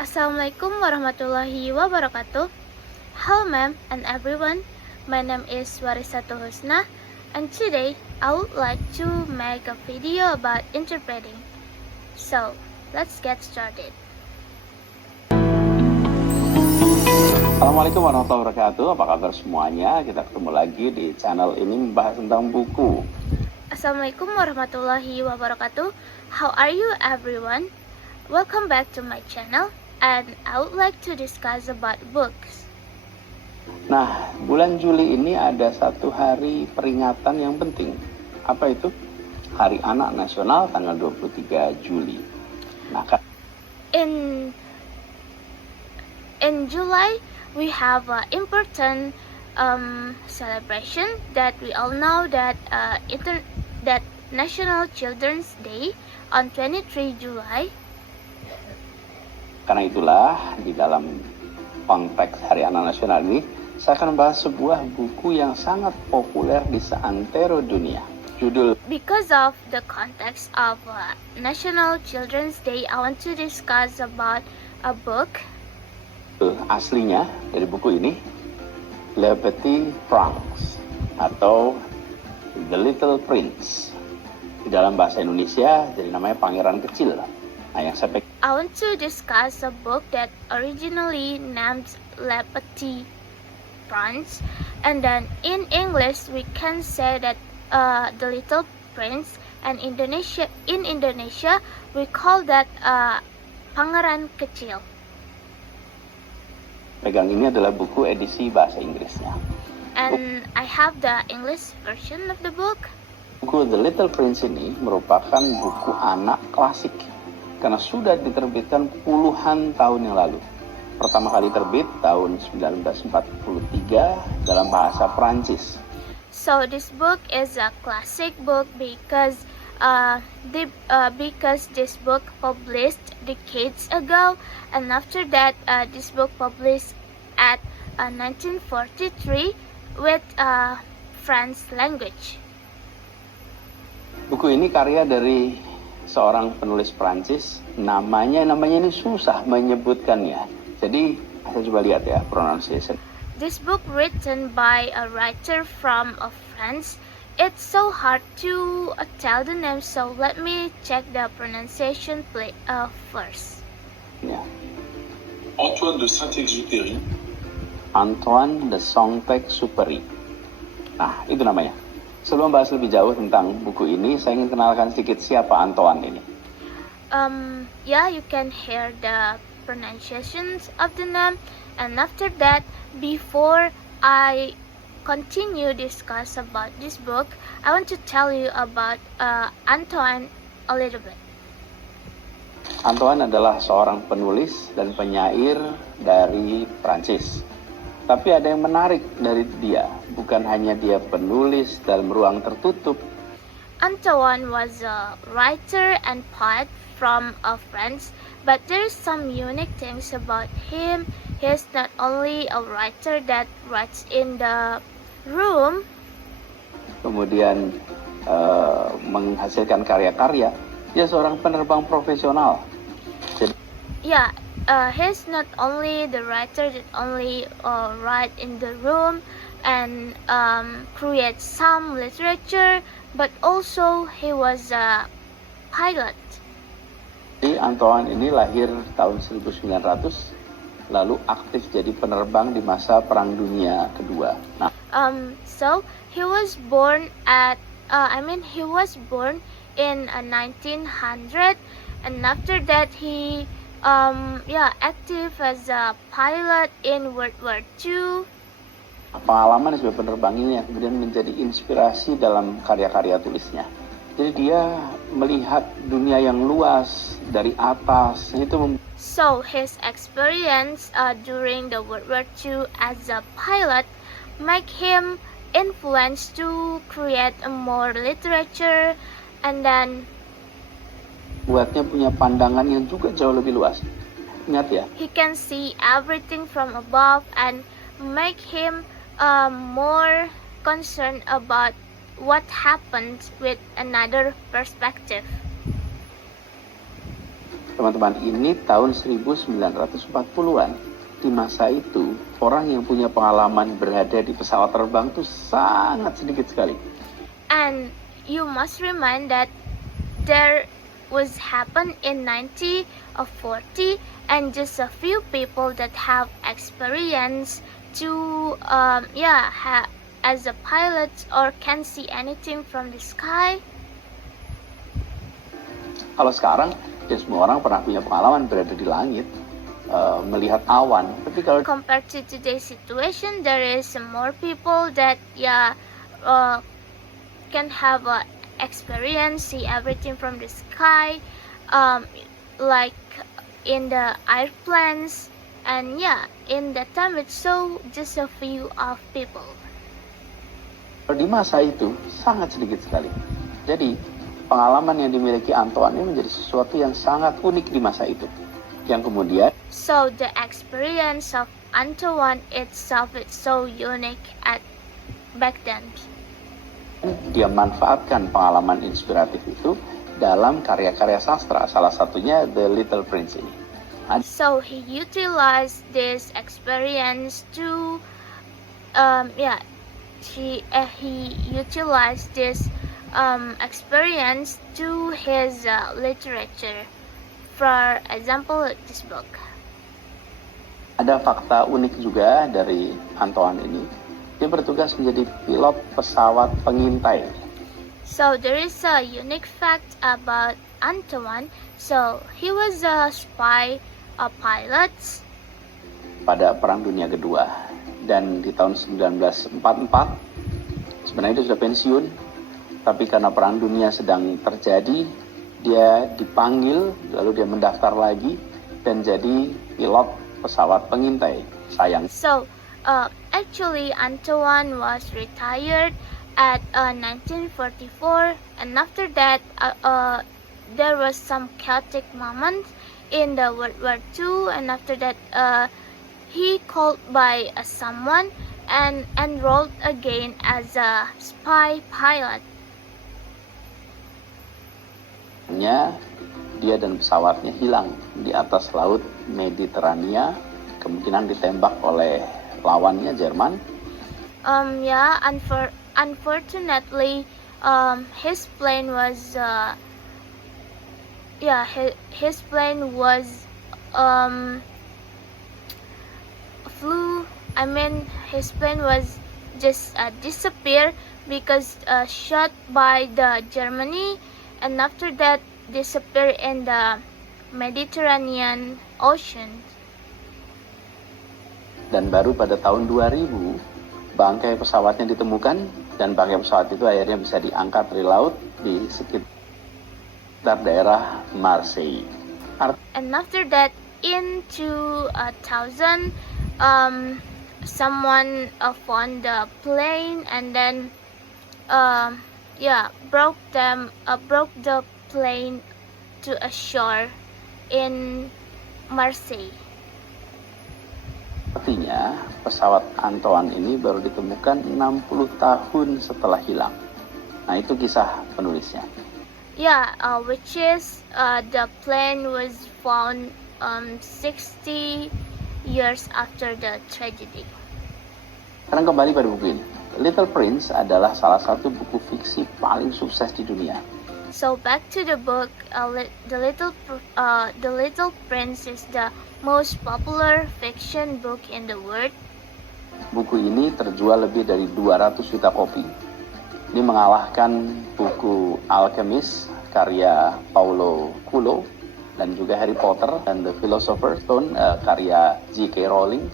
Assalamualaikum warahmatullahi wabarakatuh. Hello ma'am and everyone. My name is Warisatu Husna and today I would like to make a video about interpreting. So, let's get started. Assalamualaikum warahmatullahi wabarakatuh. Apa kabar semuanya? Kita ketemu lagi di channel ini membahas tentang buku. Assalamualaikum warahmatullahi wabarakatuh. How are you everyone? Welcome back to my channel and I would like to discuss about books. Nah, bulan Juli ini ada satu hari peringatan yang penting. Apa itu? Hari Anak Nasional tanggal 23 Juli. Nah, in July we have an important celebration that we all know that that National Children's Day on 23 July. karena itulah di dalam konteks Hari Anak Nasional ini saya akan membahas sebuah buku yang sangat populer di seantero dunia. Because of the context of National Children's Day, I want to discuss about a book. Aslinya dari buku ini Le Petit Prince atau The Little Prince. Di dalam bahasa Indonesia jadi namanya Pangeran Kecil. Nah, yang saya I want to discuss a book that originally named Le Petit Prince, and then in English we can say that The Little Prince, and in Indonesia we call that Pangeran Kecil. pegang ini adalah buku edisi bahasa Inggrisnya. And I have the English version of the book. Buku The Little Prince ini merupakan buku anak klasik karena sudah diterbitkan puluhan tahun yang lalu. Pertama kali terbit tahun 1943 dalam bahasa Prancis. So this book is a classic book because this book published decades ago, and after that this book published at 1943 with French language. Buku ini karya dari seorang penulis Prancis, namanya ini susah menyebutkannya. Jadi saya coba lihat ya pronunciation. This book written by a writer from France. It's so hard to tell the name, so let me check the pronunciation first. Ya. Antoine de Saint-Exupéry. Antoine de Saint-Exupéry. Nah, itu namanya. Sebelum bahas lebih jauh tentang buku ini, saya ingin kenalkan sedikit siapa Antoine ini. Yeah, you can hear the pronunciations of the name, and after that, before I continue discuss about this book, I want to tell you about Antoine a little bit. Antoine adalah seorang penulis dan penyair dari Prancis. Tapi ada yang menarik dari dia, bukan hanya dia penulis dalam ruang tertutup. Antoine was a writer and poet from France, but there's some unique things about him. He's not only a writer that writes in the room, Kemudian menghasilkan karya-karya. Dia seorang penerbang profesional. yeah, he's not only the writer that only write in the room and create some literature, but also he was a pilot. Jadi Antoine ini lahir tahun 1900, lalu aktif jadi penerbang di masa Perang Dunia Kedua. Nah, So he was born he was born in 1900, and after that he active as a pilot in World War II. pengalaman sebagai penerbang ini yang kemudian menjadi inspirasi dalam karya-karya tulisnya. Jadi dia melihat dunia yang luas dari atas. So his experience during the World War II as a pilot make him influence to create a more literature, and then buatnya punya pandangan yang juga jauh lebih luas. Ingat ya, he can see everything from above and make him more concerned about what happened with another perspective. Teman-teman, ini tahun 1940-an. Di masa itu, orang yang punya pengalaman berada di pesawat terbang itu sangat sedikit sekali. And you must remind that there was happened in 1940 and just a few people that have experience to as a pilot or can see anything from the sky. Kalau sekarang, ya semua orang pernah punya pengalaman berada di langit, melihat awan. Tapi kalau Compared to today's situation, there is more people that can have a experience, see everything from the sky, like in the airplanes, and in that time it's so just a few of people. di masa itu sangat sedikit sekali. Jadi pengalaman yang dimiliki Antoine ini menjadi sesuatu yang sangat unik di masa itu. Yang kemudian So the experience of Antoine itself is so unique at back then. dia manfaatkan pengalaman inspiratif itu dalam karya-karya sastra, salah satunya The Little Prince ini. So he utilized this experience to he utilized this experience to his literature. For example, this book. Ada fakta unik juga dari Antoine ini. Dia bertugas menjadi pilot pesawat pengintai. So there is a unique fact about Antoine. So he was a spy, a pilot. Pada Perang Dunia Kedua. Dan di tahun 1944, sebenarnya dia sudah pensiun, tapi karena Perang Dunia sedang terjadi, dia dipanggil, lalu dia mendaftar lagi, dan jadi pilot pesawat pengintai. Sayang. So actually Antoine was retired at 1944, and after that there was some chaotic moment in the World War II, and after that he called by someone and enrolled again as a spy pilot. Dia dan pesawatnya hilang di atas laut Mediterania, kemungkinan ditembak oleh lawannya Jerman. Unfortunately, his plane was his plane was his plane was just disappeared because shot by the Germany, and after that disappear in the Mediterranean Ocean. Dan baru pada tahun 2000 bangkai pesawatnya ditemukan, dan bangkai pesawat itu akhirnya bisa diangkat dari laut di sekitar daerah Marseille. And after that in 2000 someone found the plane and then broke the plane to a shore in Marseille. Artinya, pesawat Antoine ini baru ditemukan 60 tahun setelah hilang. Nah, itu kisah penulisnya. Which is the plane was found 60 years after the tragedy. Sekarang kembali pada buku ini. Little Prince adalah salah satu buku fiksi paling sukses di dunia. So back to the book, The Little Prince is the most popular fiction book in the world. Buku ini terjual lebih dari 200 juta kopi. Ini mengalahkan buku Alchemist karya Paulo Coelho, dan juga Harry Potter dan The Philosopher's Stone karya J.K. Rowling.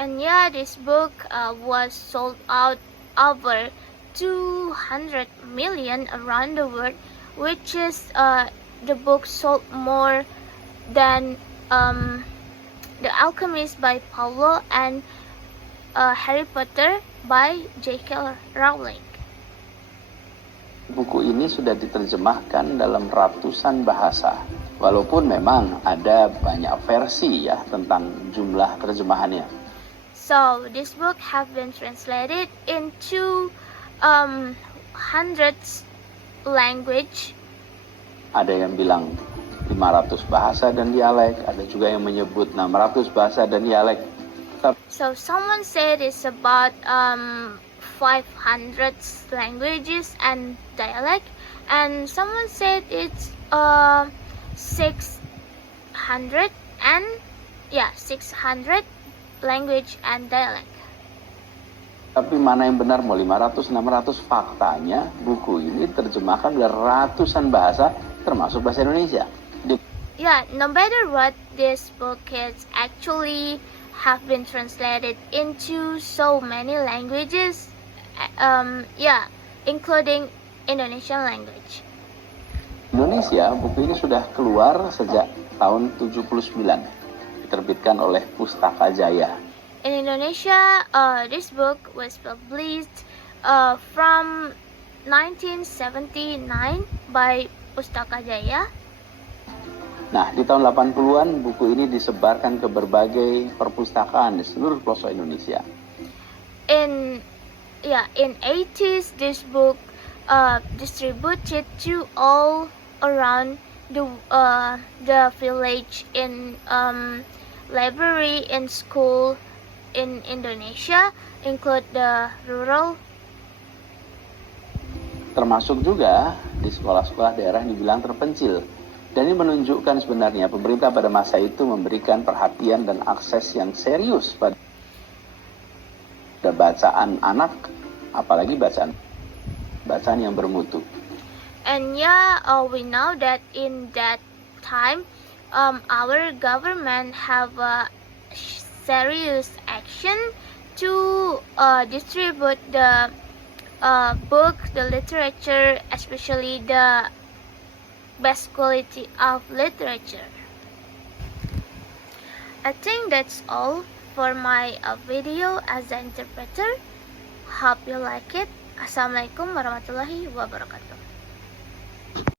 And this book was sold out over 200 million around the world, which is the book sold more than The Alchemist by Paulo and Harry Potter by J.K. Rowling. Buku ini sudah diterjemahkan dalam ratusan bahasa, walaupun memang ada banyak versi ya tentang jumlah terjemahannya. So this book have been translated into hundreds language. Ada yang bilang 500 500 bahasa dan dialek, ada juga yang menyebut 600 bahasa dan dialek. So someone said it's about 500 languages and dialect, and someone said it's 600 language and dialect. Tapi mana yang benar, mau 500-600, faktanya buku ini terjemahkan dari ratusan bahasa termasuk bahasa Indonesia. Yeah, no matter what, this book is actually have been translated into so many languages, including Indonesian language. Indonesia, buku ini sudah keluar sejak tahun 79, diterbitkan oleh Pustaka Jaya. In Indonesia, this book was published from 1979 by Pustaka Jaya. Nah, di tahun 80-an buku ini disebarkan ke berbagai perpustakaan di seluruh pelosok Indonesia. In 80s, this book distributed to all around the village, in library, in school in Indonesia, include the rural. Termasuk juga di sekolah-sekolah daerah yang dibilang terpencil. Dan ini menunjukkan sebenarnya pemerintah pada masa itu memberikan perhatian dan akses yang serius pada bacaan anak, apalagi bacaan yang bermutu. And we know that in that time, our government have a serious action to distribute the book, the literature, especially the best quality of literature. I think that's all for my video as an interpreter. Hope you like it. Assalamualaikum warahmatullahi wabarakatuh.